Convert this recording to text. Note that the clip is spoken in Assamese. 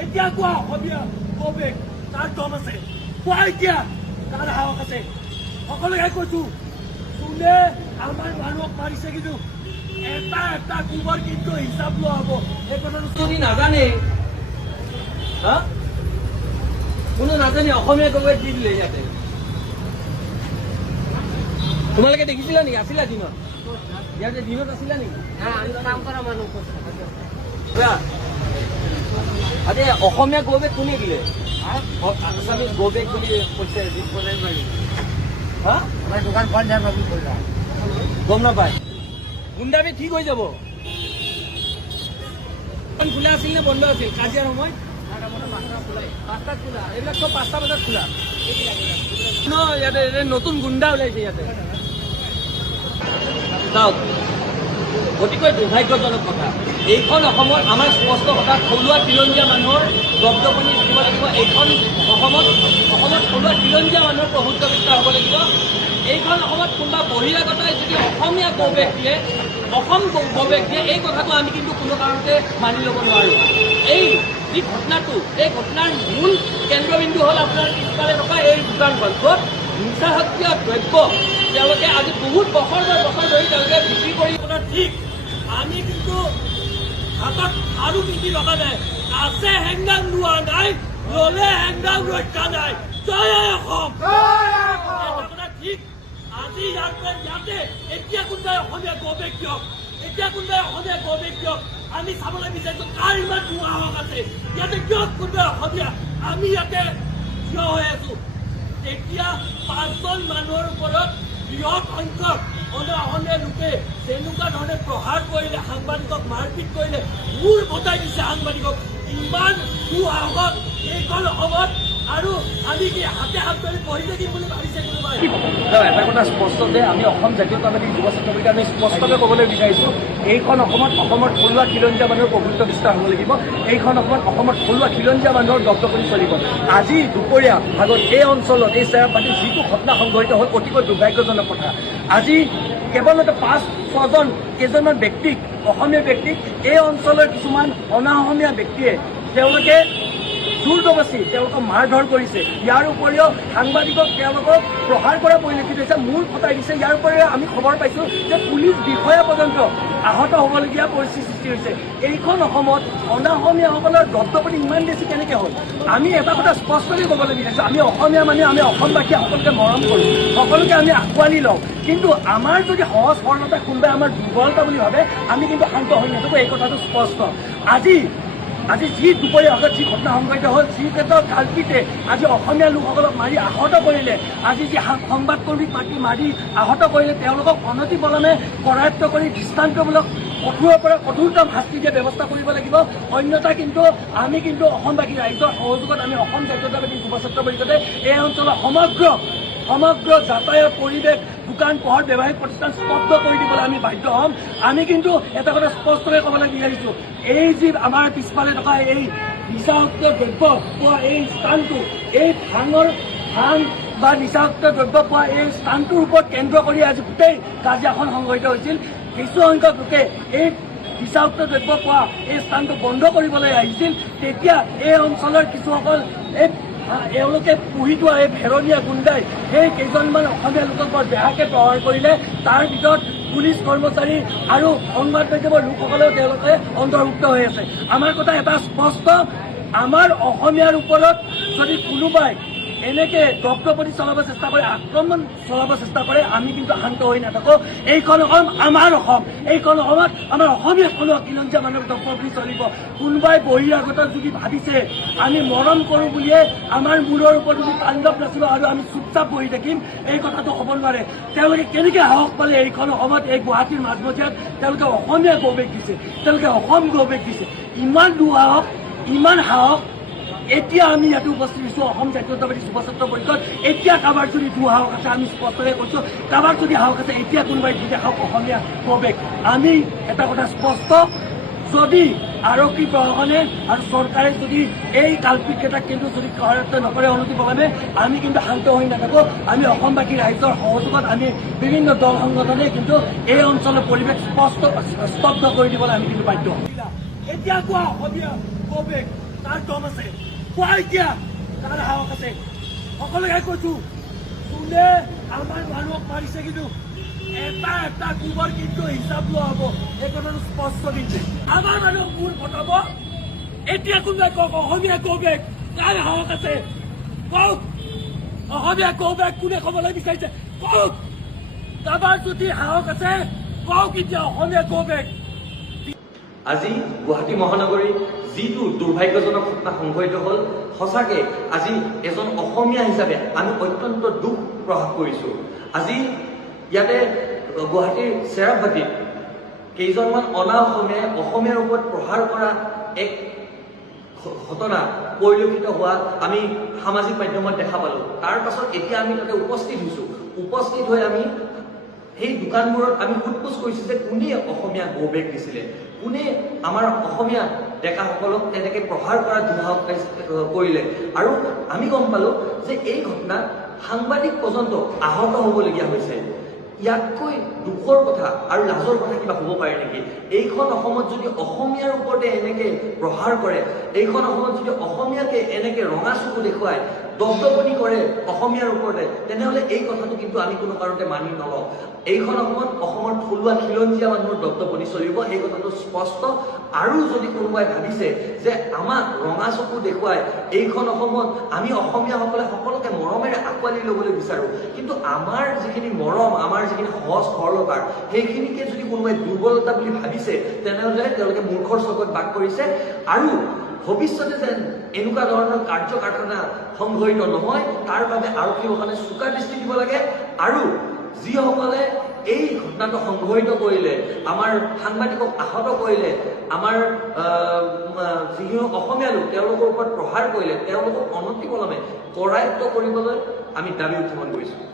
এতিয়া কোৱা অসমীয়া কবেক তাৰ দম আছে, কোৱা এতিয়া তাৰ সাহস আছে। সকলোকে কৈছো, যোনে আমাৰ মানুহক মাৰিছে কিন্তু এটা এটা কোবৰ কিন্তু হিচাপ লোৱা হ'ব। এই কথাটো যদি নাজানে, কোনো নাজানে অসমীয়া কবেক দি দিলে ইয়াতে। তোমালোকে দেখিছিলা নেকি? আছিলা দিনত? ইয়াতে দিনত আছিলা নেকি? কাম কৰা মানুহ আরে অসমীয়া গৌবেগ কোনে দিলে? আসামিজ গৌবেগ বুলি কৈছে। আমার দোকান বন্ধ যায় বাবু বললাম গম নাপায়। গুণ্ডামি ঠিক হৈ যাব। খোলা আছিল নে বন্ধ আছিল কাজিয়াৰ সময়? 5টাত খোলা, এইবিলাক চব 5টা বজাত খোলা। ইয়াতে নতুন গুণ্ডা ওলাইছে ইয়াতে। চাওক, অতিকৈ দুৰ্ভাগ্যজনক কথা। এইখন অসমত আমাৰ স্পষ্ট কথা, থলুৱা খিলঞ্জীয়া মানুহৰ দপদপনি থাকিব লাগিব। এইখন অসমত থলুৱা খিলঞ্জীয়া মানুহৰ প্ৰভুত্ব বিস্তাৰ হ'ব লাগিব। এইখন অসমত কোনোবা বহিৰাগতাই যদি অসমীয়া গৌবেগ দিয়ে, অসম গৌবেগ দিয়ে, এই কথাটো আমি কিন্তু কোনো কাৰণতে মানি ল'ব নোৱাৰোঁ। এই যি ঘটনাটো, এই ঘটনাৰ মূল কেন্দ্ৰবিন্দু হ'ল আপোনাৰ পিছফালে থকা এই দোকানখন, য'ত নিচাজাতীয় দ্ৰব্য তেওঁলোকে আজি বহুত বছৰ ধৰি তেওঁলোকে বিক্ৰী কৰি থকা ঠিক। আমি কিন্তু হাতত আৰু পিন্ধি ৰখা নাই, আছে হেংদাং লোৱা নাই, ল'লে হেংদাং ৰক্ষা নাই। জয় অসম। ঠিক আজি ইয়াতে এতিয়া কোনোবাই অসমীয়া গৌবেগ দিয়ক, এতিয়া কোনোবাই অসমীয়া গৌবেগ দিয়ক। আমি চাবলৈ বিচাৰিছো কাৰ ইমান দুঃসাহস আছে ইয়াতে, কিয় কোনোবাই অসমীয়া। আমি ইয়াতে থিয় হৈ আছো। এতিয়া 5জন মানুহৰ ওপৰত বৃহৎ সংখ্যক অসমীয়া লোকে তেনেকুৱা ধৰণে প্ৰহাৰ কৰিলে, সাংবাদিকক মাৰপিট কৰিলে, মূৰ বটাই দিছে সাংবাদিকক। ইমান দুঃসাহস এইখন অসমত, আৰু আমি কি হাতে হাত ধৰি বহি থাকিম বুলি ভাবিছে কোনোবাই? এটা কথা স্পষ্ট যে আমি অসম জাতীয়তাবাদী যুৱ ছাত্ৰলীগে আমি স্পষ্টকৈ ক'বলৈ বিচাৰিছোঁ, এইখন অসমত থলুৱা খিলঞ্জীয়া মানুহৰ প্ৰভুত্ব বিস্তাৰ হ'ব লাগিব। এইখন অসমত থলুৱা খিলঞ্জীয়া মানুহৰ দপদপনি চলিব। আজি দুপৰীয়া ভাগত এই অঞ্চলত এই চেৰাপানীত যিটো ঘটনা সংঘটিত হ'ল, অতিকৈ দুৰ্ভাগ্যজনক কথা। আজি কেৱলতে 5-6জন কেইজনমান ব্যক্তিক, অসমীয়া ব্যক্তিক এই অঞ্চলৰ কিছুমান অনা অসমীয়া ব্যক্তিয়ে তেওঁলোকে জোৰ জবস্তি তেওঁলোকক মাৰ ধৰ কৰিছে। ইয়াৰ উপৰিও সাংবাদিকক তেওঁলোকক প্ৰহাৰ কৰা পৰিলক্ষিত হৈছে, মূৰ ফটাই দিছে। ইয়াৰ উপৰিও আমি খবৰ পাইছোঁ যে পুলিচ বিষয়া পৰ্যন্ত আহত হ'বলগীয়া পৰিস্থিতিৰ সৃষ্টি হৈছে। এইখন অসমত অনা অসমীয়াসকলৰ দপদপনি ইমান বেছি কেনেকৈ হ'ল? আমি এটা কথা স্পষ্টকৈ ক'বলৈ বিচাৰিছোঁ, আমি অসমীয়া মানুহে, আমি অসমবাসী সকলোকে মৰম কৰোঁ, সকলোকে আমি আঁকোৱালি লওঁ। কিন্তু আমাৰ যদি সহজ সৰলতা কোনোবাই আমাৰ দুৰ্বলতা বুলি ভাবে, আমি কিন্তু শান্ত হৈ নাথাকোঁ। এই কথাটো স্পষ্ট। আজি যি দুপৰীয়া আগত যি ঘটনা সংঘটিত হ'ল, যি ক্ষেত্ৰত কালপিতে আজি অসমীয়া লোকসকলক মাৰি আহত কৰিলে, আজি যি সংবাদকৰ্মীক মাৰি আহত কৰিলে, তেওঁলোকক অনতিপলমে কৰায়ত্ব কৰি দৃষ্টান্তমূলক কঠোৰৰ পৰা কঠোৰতম শাস্তি দিয়া ব্যৱস্থা কৰিব লাগিব। অন্যথা কিন্তু আমি কিন্তু অসমবাসী ৰাইজৰ সহযোগত আমি অসম জাতীয়তাবাদী যুৱ ছাত্ৰ পৰিষদে এই অঞ্চলৰ সমগ্ৰ যাতায়াত পৰিৱেশ, দোকান পোহৰ, ব্যৱসায়িক প্ৰতিষ্ঠান স্তব্ধ কৰি দিবলৈ আমি বাধ্য হ'ম। আমি কিন্তু এটা কথা স্পষ্টকৈ ক'বলৈ বিচাৰিছোঁ, এই যি আমাৰ পিছফালে থকা এই নিচাযুক্ত দ্ৰব্য পোৱা এই স্থানটো, এই ভাং বা নিচাযুক্ত দ্ৰব্য পোৱা এই স্থানটোৰ ওপৰত কেন্দ্ৰ কৰি আজি গোটেই কাজিয়াখন সংঘটিত হৈছিল। কিছু সংখ্যক লোকে এই নিচাযুক্ত দ্ৰব্য পোৱা এই স্থানটো বন্ধ কৰিবলৈ আহিছিল। তেতিয়া এই অঞ্চলৰ কিছুসকল এওঁলোকে পুহি থোৱা এই ভেৰনীয়া গুণ্ডাই সেই কেইজনমান অসমীয়া লোকক বৰ বেয়াকৈ প্ৰহাৰ কৰিলে। তাৰ ভিতৰত পুলিচ কৰ্মচাৰী আৰু সংবাদ মাধ্যমৰ লোকসকলেও তেওঁলোকে অন্তৰ্ভুক্ত হৈ আছে। আমাৰ কথা এটা স্পষ্ট, আমাৰ অসমীয়াৰ ওপৰত যদি কোনোবাই এনেকে দপদপনি চলাব চেষ্টা কৰে, আক্ৰমণ চলাব চেষ্টা কৰে, আমি কিন্তু শান্ত হৈ নাথাকোঁ। এইখন অসম আমাৰ অসম, এইখন অসমত আমাৰ অসমীয়া থলুৱা খিলঞ্জীয়া মানুহৰ দপদপনি চলিব। কোনোবাই বহিৰাগত যদি ভাবিছে আমি মৰম কৰোঁ বুলিয়ে আমাৰ মূৰৰ ওপৰত যদি তাণ্ডৱ নাচিব আৰু আমি চুপচাপ বহি থাকিম, এই কথাটো হ'ব নোৱাৰে। তেওঁলোকে কেনেকৈ সাহস পালে এইখন অসমত, এই গুৱাহাটীৰ মাজমজিয়াত তেওঁলোকে অসমীয়া গৌবেগ দিছে, তেওঁলোকে অসম গৌবেগ দিছে। ইমান দুঃসাহস, ইমান সাহস। এতিয়া আমি ইয়াতে উপস্থিত হৈছোঁ অসম জাতীয়তাবাদী যুৱ ছাত্ৰ পৰিষদ। এতিয়া কাৰোবাৰ যদি দুঃসাহস আছে, আমি স্পষ্টকৈ কৈছোঁ, কাৰোবাৰ যদি সাহস আছে এতিয়া কোনোবাই দি দেখাওক অসমীয়া গৌবেগ। আমি এটা কথা স্পষ্ট, যদি আৰক্ষী প্ৰশাসনে আৰু চৰকাৰে যদি এই কালপিতকেইটাক কিন্তু যদি কৰায়ত্ব নকৰে অনতিপলমে, আমি কিন্তু শান্ত হৈ নাথাকোঁ। আমি অসমবাসী ৰাইজৰ সহযোগত আমি বিভিন্ন দল সংগঠনে কিন্তু এই অঞ্চলৰ পৰিৱেশ স্তব্ধ কৰি দিবলৈ আমি কিন্তু বাধ্য হ'ম। এতিয়া কোৱা অসমীয়া গৌবেগ তাৰ দম আছে, কোৱা এতিয়া তাৰ সাহস আছে। সকলোকে কৈছো, যোনে আমাৰ মানুহক মাৰিছে কিন্তু এটা এটা কোবৰ কিন্তু হিচাপ লোৱা হ'ব, এই কথাটো স্পষ্ট কিন্তু। আমাৰ মানুহক মূৰ ফটাব এতিয়া কোনোবাই কওক, অসমীয়া কৌবেক কাৰ সাহস আছে কওক, অসমীয়া কৌবেক কোনে ক'বলৈ বিচাৰিছে কওক, কাৰোবাৰ যদি সাহস আছে কওক এতিয়া অসমীয়া কৌবেক। আজি গুৱাহাটী মহানগৰীত যিটো দুৰ্ভাগ্যজনক ঘটনা সংঘটিত হ'ল, সঁচাকে আজি এজন অসমীয়া হিচাপে আমি অত্যন্ত দুখ প্ৰকাশ কৰিছোঁ। আজি ইয়াতে গুৱাহাটীৰ চেৰাপবাটীত কেইজনমান অনা অসমীয়াই অসমীয়াৰ ওপৰত প্ৰহাৰ কৰা এক ঘটনা পৰিলক্ষিত হোৱা আমি সামাজিক মাধ্যমত দেখা পালোঁ। তাৰ পাছত এতিয়া আমি তাতে উপস্থিত হৈছোঁ। উপস্থিত হৈ আমি সেই দোকানবোৰত আমি সোধ-পোছ কৰিছোঁ যে কোনে অসমীয়া গৌবেগ দিছিলে, কোনে আমাৰ অসমীয়া ডেকাসকলক তেনেকৈ প্ৰহাৰ কৰা দুঃসাহস কৰিলে। আৰু আমি গম পালোঁ যে এই ঘটনাত সাংবাদিক পৰ্যন্ত আহত হ'বলগীয়া হৈছে। ইয়াতকৈ দুখৰ কথা আৰু লাজৰ কথা কিবা হ'ব পাৰে নেকি? এইখন অসমত যদি অসমীয়াৰ ওপৰতে এনেকে প্ৰহাৰ কৰে, এইখন অসমত যদি অসমীয়াকে এনেকে ৰঙা চকু দেখুৱায়, দপদপনি কৰে অসমীয়াৰ ওপৰতে, তেনেহ'লে এই কথাটো কিন্তু আমি কোনো কাৰণতে মানি নলওঁ। এইখন অসমত অসমৰ থলুৱা খিলঞ্জীয়া মানুহৰ দপদপনি চলিব, এই কথাটো স্পষ্ট। আৰু যদি কোনোবাই ভাবিছে যে আমাক ৰঙা চকু দেখুৱাই এইখন অসমত আমি অসমীয়াসকলে সকলোকে মৰমেৰে আঁকোৱালি ল'বলৈ বিচাৰোঁ, কিন্তু আমাৰ যিখিনি মৰম, আমাৰ যিখিনি সহজ সৰলতাৰ, সেইখিনিকে যদি কোনোবাই দুৰ্বলতা বুলি ভাবিছে, তেনেহ'লে তেওঁলোকে মূৰ্খৰ চকুত বাস কৰিছে। আৰু ভৱিষ্যতে যেন এনেকুৱা ধৰণৰ কাৰ্যকাৰখানা সংঘটিত নহয়, তাৰ বাবে আৰক্ষীসকলে চোকা দৃষ্টি দিব লাগে। আৰু যিসকলে এই ঘটনাটো সংঘটিত কৰিলে, আমাৰ সাংবাদিকক আহত কৰিলে, আমাৰ যিখিনি অসমীয়া লোক তেওঁলোকৰ ওপৰত প্ৰহাৰ কৰিলে, তেওঁলোকক অনতিপলমে কৰায়ত্ব কৰিবলৈ আমি দাবী উত্থাপন কৰিছোঁ।